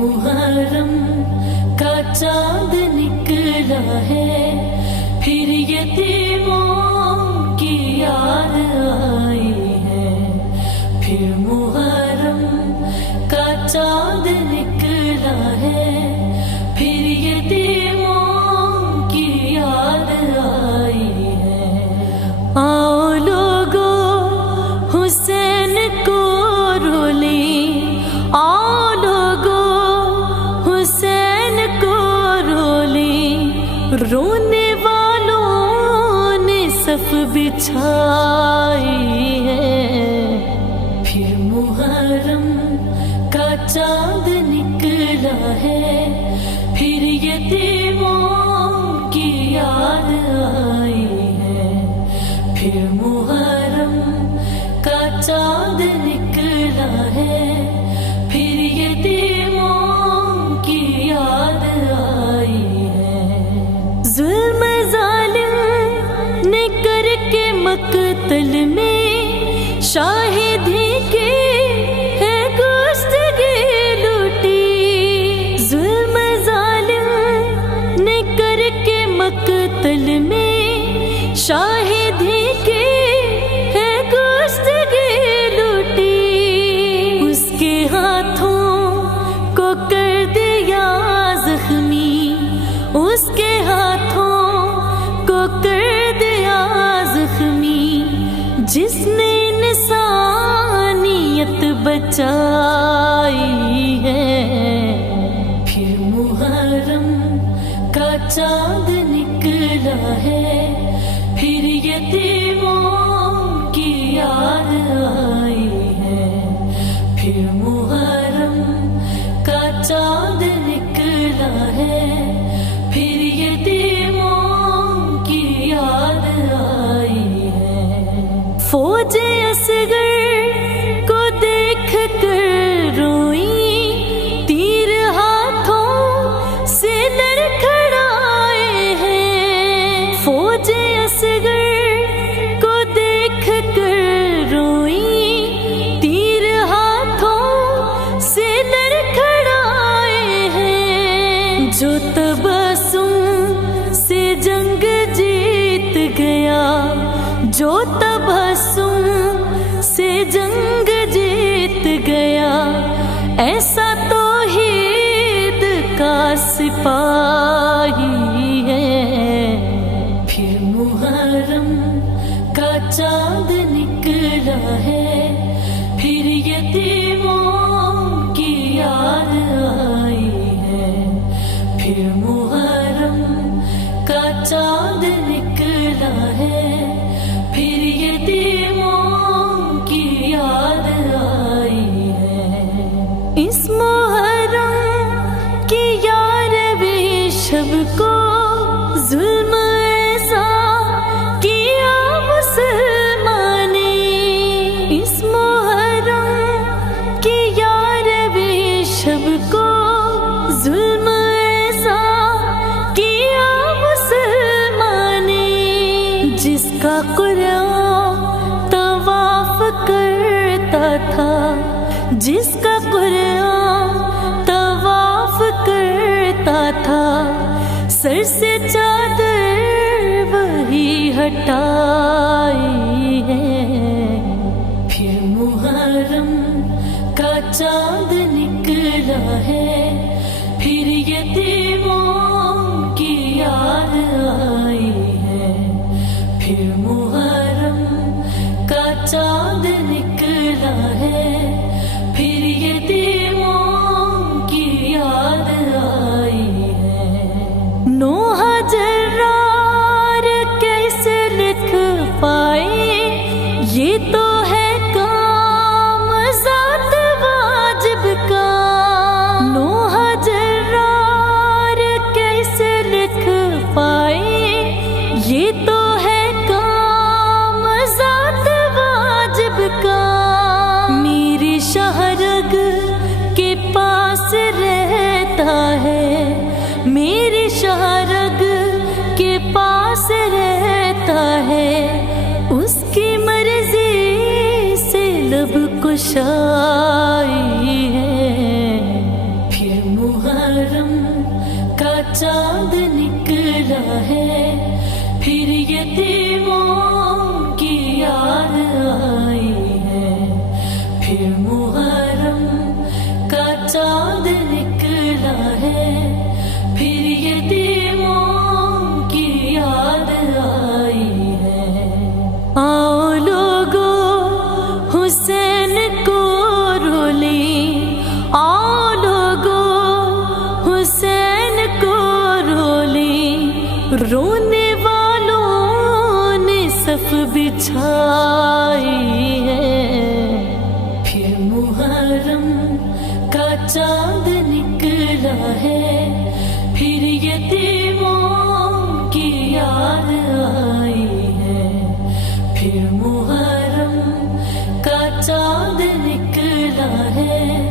محرم کا چاند نکلا ہے، پھر یتیموں کی یاد آئی ہے، پھر محرم کا چاند نکلا ہے، پھر یتیموں کی یاد آئی ہے۔ آؤ لوگو حسین کو رو لیں، آؤ لوگو حسین کو رو لیں، رونے والوں نے صف بچھائی ہے، پھر محرم کا چاند نکلا ہے، پھر یتیموں کی یاد آئی ہے، پھر محرم کا چاند نکلا ہے، پھر یتیموں کی یاد آئی ہے۔ ظلم ظالم نے کر کے مقتل میں شاہدی کی ہے گستگی لوٹی، ظلم ظالم نے کر کے مقتل میں شاہدی کی ہے گستگی لوٹی، اس کے ہاتھوں کو کر دیا زخمی، اس کے ہاتھوں کو کر دیا زخمی، جس نے انسانیت بچائی ہے، پھر محرم کا چاند نکلا ہے، پھر یتیموں کی یاد آئی ہے، پھر محرم کا چاند نکلا ہے، پھر یتیموں کی یاد آئی ہے۔ فوج اصغر کو دیکھ کر روئی، تیر ہاتھوں سے لڑکھڑائے ہیں، فوج اصغر کو دیکھ کر روئی، تیر ہاتھوں سے لڑکھڑائے ہیں، جو تبسم سے جنگ جیت گیا، جو تبسم سے جنگ جیت گیا، ایسا توحید کا سپاہی ہے، پھر محرم کا چاند نکلا ہے، پھر یتیموں کی یاد آئی ہے، پھر محرم کا چاند نکلا ہے، پھر یتیموں کی یاد آئی ہے۔ اس محرم کی یارویں شب کو ظلم ایسا کیا مسلمان نے، اس محرم کی یارویں شب کو ظلم ایسا کیا مسلمان نے، جس کا قرآن طواف کرتا تھا، جس کا قرآن طواف کرتا تھا، سر سے چادر وہی ہٹائی ہے، پھر محرم کا چاند نکلا ہے، پھر یتیموں کی یاد آئی ہے، پھر محرم کا چاند نکلا ہے، پھر یتیموں کی یاد آئی ہے۔ نوح جرار کیسے لکھ پائے، یہ تو ہے کام ذات واجب کا، نوح جرار کیسے لکھ پائے، یہ تو ہے کام ذات واجب کا، میری شہرگ کے پاس رہتا ہے، میری شہرگ کے پاس رہتا ہے، اس کی مرضی سے لب کشائی ہے، پھر چاند نکلا ہے، پھر یتیموں کی یاد آئی ہے، پھر محرم کا چاند نکلا ہے۔